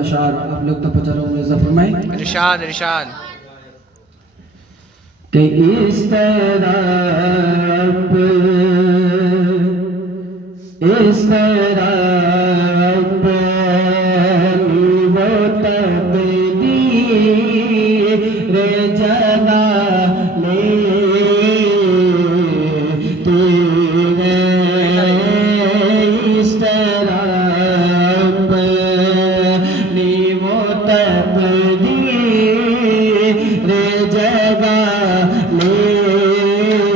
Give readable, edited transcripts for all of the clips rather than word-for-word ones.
अशार आप लोग तपचारों में फरमाएं। इरशाद इरशाद कि इस तरह वो तकदीर जगा ले तू है इस तरह वो तकदीर जगा ले तू है इस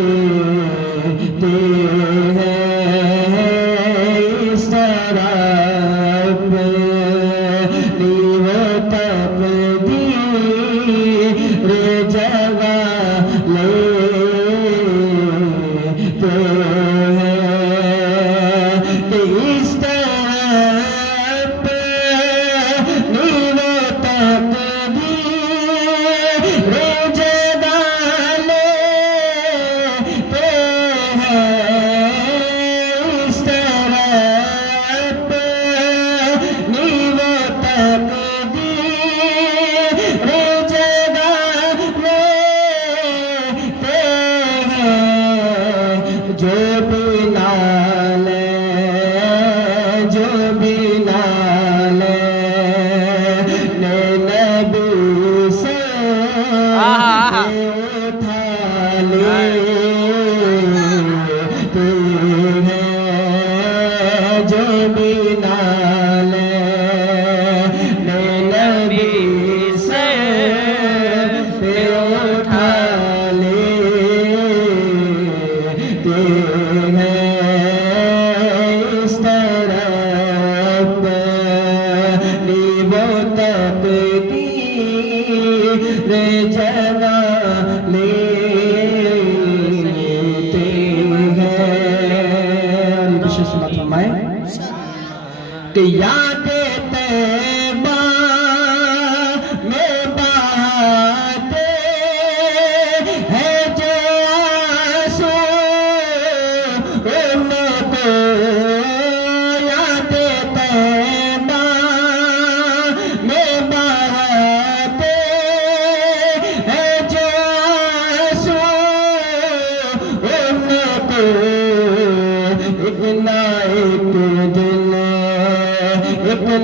तरह वो तकदीर जगा ले तू है इस तरह वो तकदीर जगा ले तू है इस तरह वो तकदीर जगा ले तू है जो बिना ले जो बिना ले नबी से उठा ले तू है जो बिना ले नबी से उठा ले तू है इस तरह वो तकदीर जगा ले विशेष सुना फरमाए कि याद तैबा में बहाते हैं जो आंसू उनको याद तैबा में बहाते हैं जो आंसू उनको एक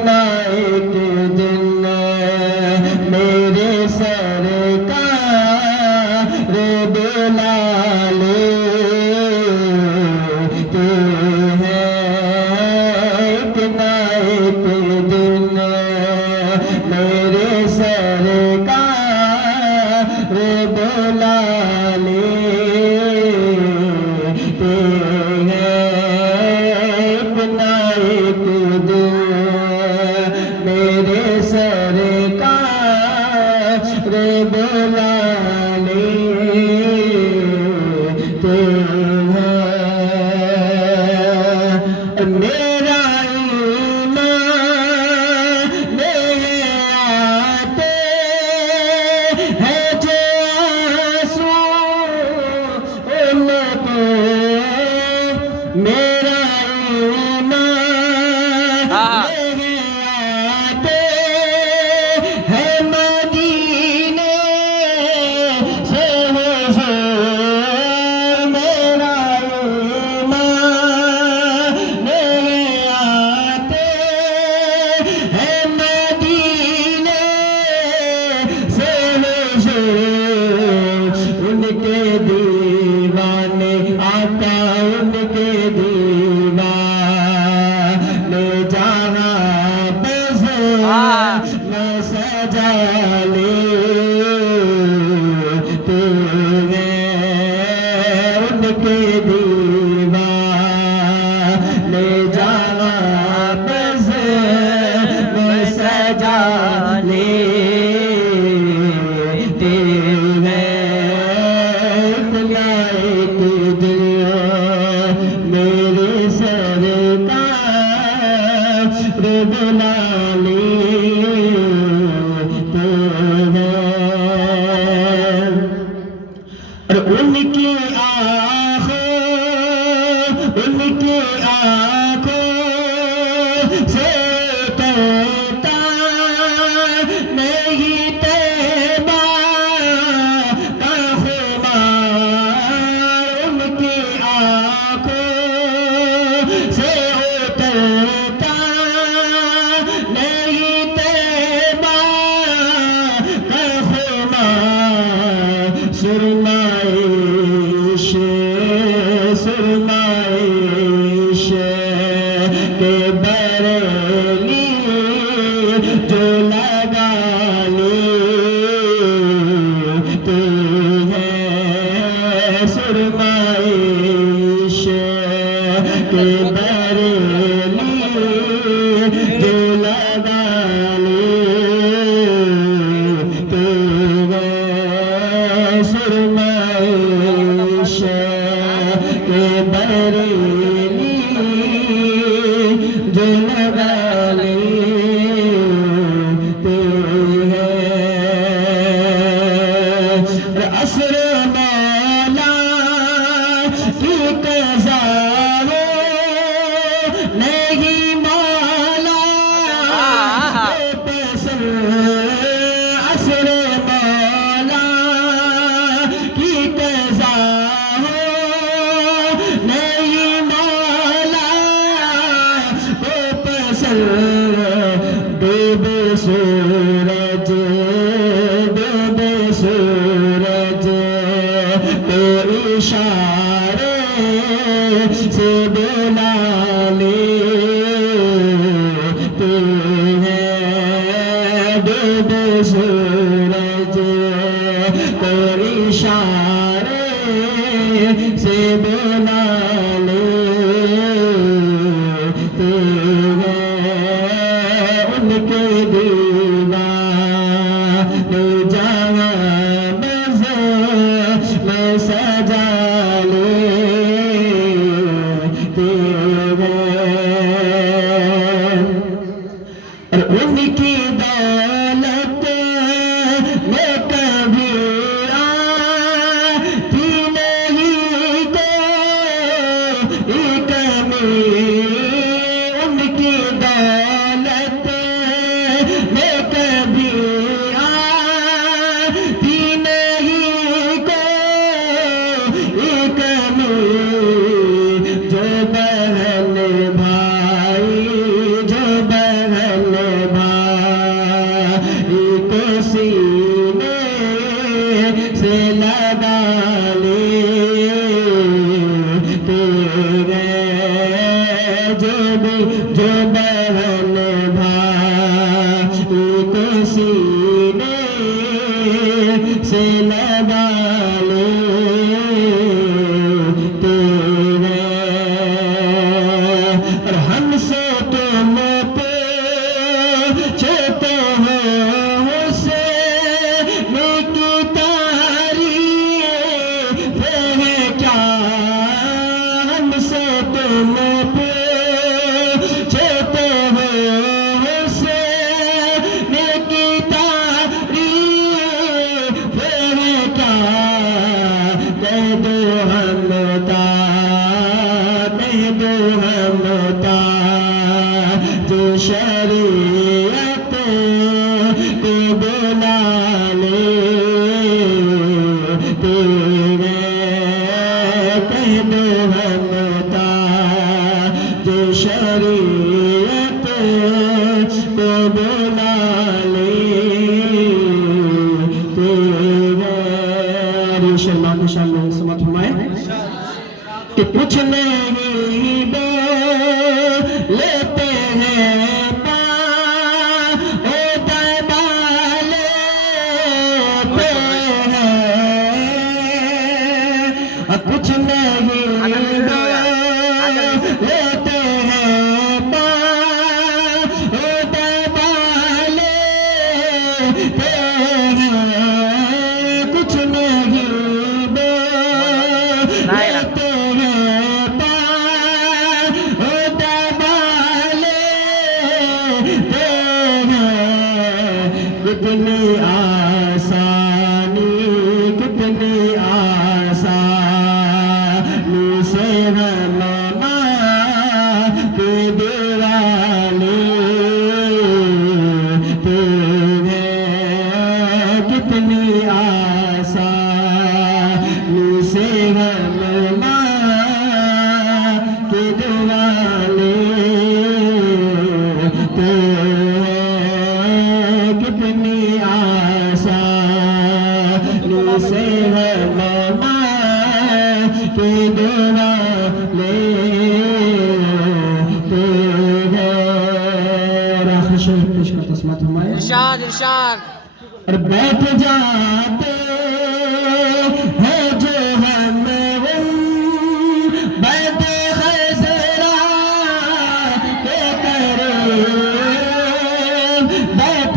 ना एक दिन मेरे सरकार बुला ले तू है एक ना एक दिन मेरे सरकार बुला ले तू है एक ना एक दिन मेरे सरकार बुला ले तू है मेरा ईमान नहीं आते हैं जो आंसू उनको मेरा ईमान नहीं आते हैं मदीने से हुजूर मेरा ईमान नहीं आते हैं मदीने से हुजूर उनके दीवाने आका उनके दीवाने जहाँ बस मैं सजा ले तू है उनके दीवाने जहाँ बस मैं सजा ले तू है इतना एक दिल मेरे सरकार बुला ले तू है और उनकी आँखों से सूरज डूबे सूरज तो इशारे से बुला ले तू है डूबे सूरज तो इशारे से बुला ले तू है उनके दीवाने जहाँ में सजा ले तेरे और उनकी दौलत में कभी आती नहीं कोई कमी उनकी दौलत में कभी आती नहीं कोई कमी जो बहन भाई जो बहन भाई को सीने से लगा ले तेरे जो बहन भाई को सीने से लगा ले तेरे और हमसे तुम पूछते हो उसे की तारीफ है क्या हमसे तुम पूछते हो उसे की तारीफ है क्या कह दो हमता कह दो हमता जो शरीयत को बुला ले तेरे कह दो हमता जो शरीयत को बुला ले तेरे शर्मा के सामने समझ फरमाए कि कुछ नहीं लेते हैं कुछ नहीं लेते हैं कुछ नहीं लेते कितनी आसानी कितनी आसानी से हम के दीवाने तेरे कितनी आसानी से हम के दीवाने तेरे कितनी आसानी से हम के दीवाने इरशाद इरशाद और बैठ जाते हैं जो हम बैठ खैसरा के करीब बैठ